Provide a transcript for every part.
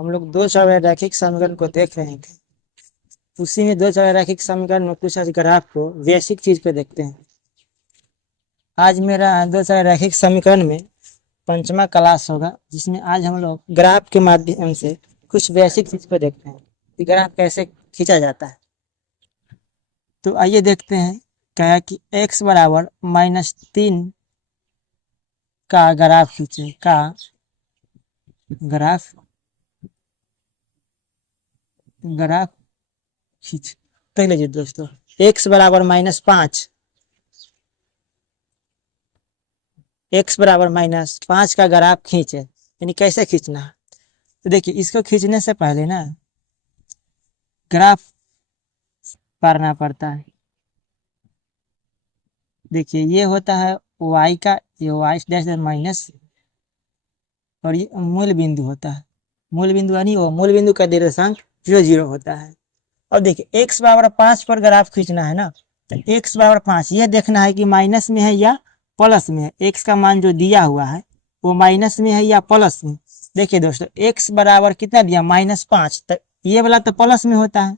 हम लोग दो चौड़े रैखिक समीकरण को देख रहे थे। उसी में दो चौड़े रैखिक समीकरण में कुछ ग्राफ को बेसिक चीज पे देखते हैं। आज मेरा दो चौड़े रैखिक समीकरण में पंचमा क्लास होगा, जिसमें आज हम लोग ग्राफ के माध्यम से कुछ बेसिक चीज पे देखते हैं कि ग्राफ कैसे खींचा जाता है। तो आइए देखते हैं। क्या कि x बराबर -3 का ग्राफ खींचे ग्राफ खींच। तो लीजिए दोस्तों, x बराबर -5 का ग्राफ खींचे, यानी कैसे खींचना है। तो देखिए, इसको खींचने से पहले ना ग्राफ करना पड़ता है। देखिए, ये होता है y का, ये y डैश माइनस, और ये मूल बिंदु होता है। मूल बिंदु यानी वो मूल बिंदु का निर्देशांक 0 होता है। और देखिए, x बराबर 5 पर ग्राफ खींचना है ना, तो x बराबर 5 यह देखना है कि माइनस में है या प्लस में है। x का मान जो दिया हुआ है वो माइनस में है या प्लस में। देखिए दोस्तों, x बराबर कितना दिया, -5, तो ये वाला तो प्लस में होता है,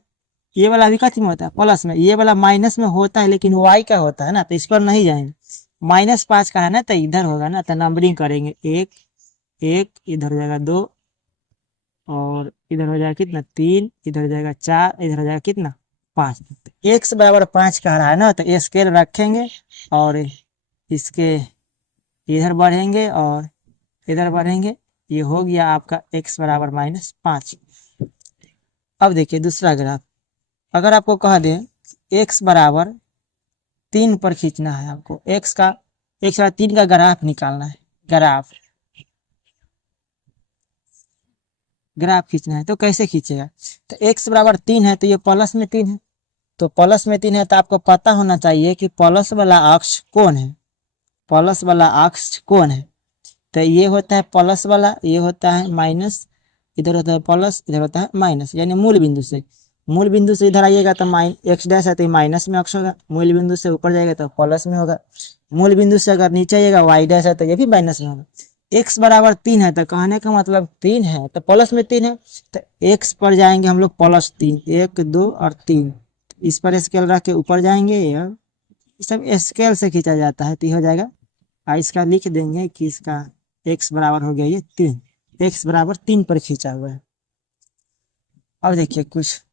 ये वाला भी कितना में होता है, प्लस में। ये वाला माइनस में होता है, लेकिन y का होता है ना, तो इस पर नहीं जाएंगे। -5 का है ना, तो इधर होगा ना, तो नंबरिंग करेंगे 1 1, इधर हो जाएगा 2, और इधर हो जाएगा कितना 3, इधर हो जाएगा 4, इधर हो जाएगा कितना 5। x बराबर 5 कह रहा है ना, तो स्केल रखेंगे और इसके इधर बढ़ेंगे और इधर बढ़ेंगे। ये हो गया आपका x बराबर -5। अब देखिए दूसरा ग्राफ, अगर आपको कह दें x बराबर 3 पर खींचना है, आपको x बराबर 3 का ग्राफ निकालना है। ग्राफ खींचना है तो कैसे खींचेगा। तो x बराबर 3 है, तो ये प्लस में 3 है, तो प्लस में 3 है, तो आपको पता होना चाहिए कि प्लस वाला अक्ष कौन है। प्लस वाला अक्ष कौन है, तो ये होता है प्लस वाला, ये होता है माइनस, इधर होता है प्लस, इधर होता है माइनस। यानी मूल बिंदु से इधर आइएगा तो x डैश है, तो माइनस में अक्ष होगा। मूल बिंदु से ऊपर जाएगा तो प्लस में होगा। मूल बिंदु से अगर नीचे आइएगा y डैश है, तो ये भी माइनस में होगा। x बराबर 3 है, तो कहने का मतलब 3 है, तो प्लस में 3 है, तो x पर जाएंगे हम लोग +3, 1 2 और 3। इस पर स्केल रख के ऊपर जाएंगे, ये सब स्केल से खींचा जाता है, तो हो जाएगा। इसका लिख देंगे कि इसका x बराबर हो गया ये 3, x बराबर 3 पर खींचा हुआ है। अब देखिए कुछ,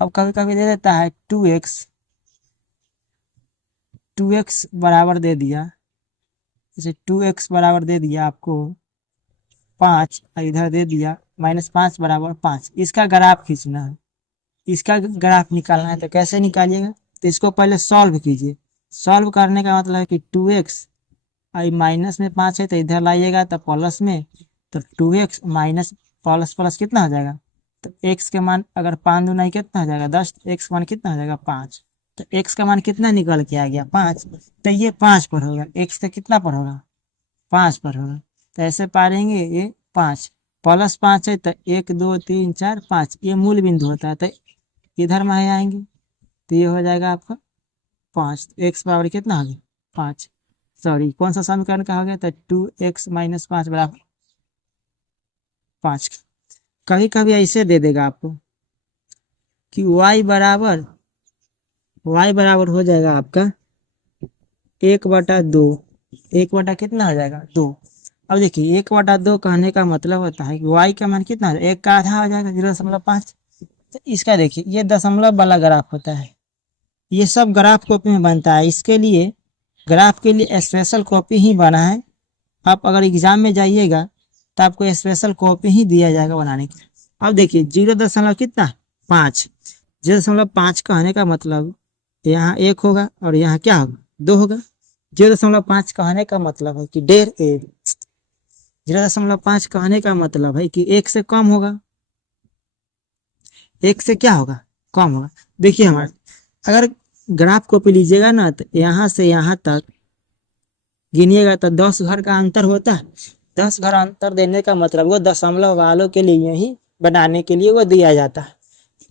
अब कभी कभी दे देता है 2x बराबर दे दिया, जैसे 2x बराबर दे दिया आपको 5, इधर दे दिया -5 बराबर 5। इसका ग्राफ खींचना है, इसका ग्राफ निकालना है, तो कैसे निकालिएगा। तो इसको पहले सॉल्व कीजिए। सॉल्व करने का मतलब है कि 2x माइनस में 5 है, तो इधर लाइएगा तो प्लस में, तो 2x माइनस प्लस प्लस कितना हो जाएगा, तो x के मान अगर 5 दूना कितना हो जाएगा 10, x का मान कितना हो जाएगा 5। तो x का मान कितना निकल के आ गया 5, तो ये 5 पर होगा। x का कितना पर होगा 5 पर होगा, तो ऐसे पारेंगे ये 5 + 5 है, तो 1 2 3 4 5 ये मूल बिंदु होता है, तो इधर में आएंगे तो ये हो जाएगा आपका 5। x बराबर कितना हो गया 5, सॉरी कौन सा समीकरण का हो गया, तो 2x - 5 बराबर 5। कभी कभी ऐसे दे देगा आपको कि y बराबर हो जाएगा आपका 1/2। 1 कितना हो जाएगा 2। अब देखिए 1/2 कहने का मतलब होता है कि y का मान कितना है, 1 का आधा हो जाएगा 0.5। तो इसका देखिए, ये दशमलव वाला ग्राफ होता है, ये सब ग्राफ कॉपी में बनता है। इसके लिए ग्राफ के लिए स्पेशल कॉपी ही बना है। आप अगर एग्जाम में जाइएगा तो आपको स्पेशल कॉपी ही दिया जाएगा बनाने के लिए। अब देखिए 0.5, 0.5 कहने का मतलब यहाँ 1 होगा और यहाँ क्या होगा 2 होगा। 0.5 कहने का मतलब है कि 0.5 कहने का मतलब है कि 1 से कम होगा, 1 से क्या होगा कम होगा। देखिए हमारे अगर ग्राफ कॉपी लीजिएगा ना, तो यहाँ से यहाँ तक गिनिएगा तो 10 घर का अंतर होता है। 10 घर अंतर देने का मतलब वो दशमलव वालों के लिए ही बनाने के लिए वो दिया जाता है।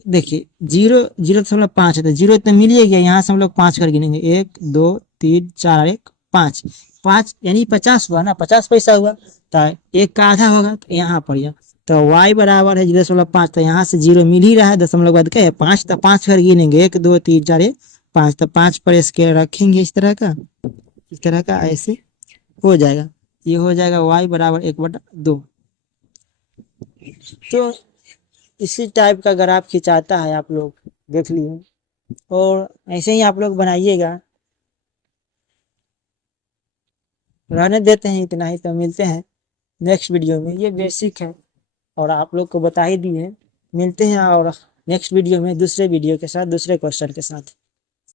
देखिए 0.5 है, तो 0 तो मिल ही गया, यहाँ से हम लोग 5 कर गिनेंगे 1 2 3 4 1 5 यानी 50 हुआ ना, 50 पैसा हुआ, तो 1 का आधा होगा, तो यहाँ पर तो y बराबर है 0.5, तो यहाँ से 0 मिल ही रहा है, दशमलव बाद क्या है 5, तो 5 कर गिनेंगे 1 2 3 4 5, तो 5 पर स्केल रखेंगे इस तरह का ऐसे हो जाएगा। ये हो जाएगा y बराबर 1/2। तो इसी टाइप का ग्राफ खिंचाता है, आप लोग देख लिए, और ऐसे ही आप लोग बनाइएगा। रहने देते हैं इतना ही, तो मिलते हैं नेक्स्ट वीडियो में। ये बेसिक है और आप लोग को बता ही दिए। मिलते हैं और नेक्स्ट वीडियो में दूसरे वीडियो के साथ, दूसरे क्वेश्चन के साथ।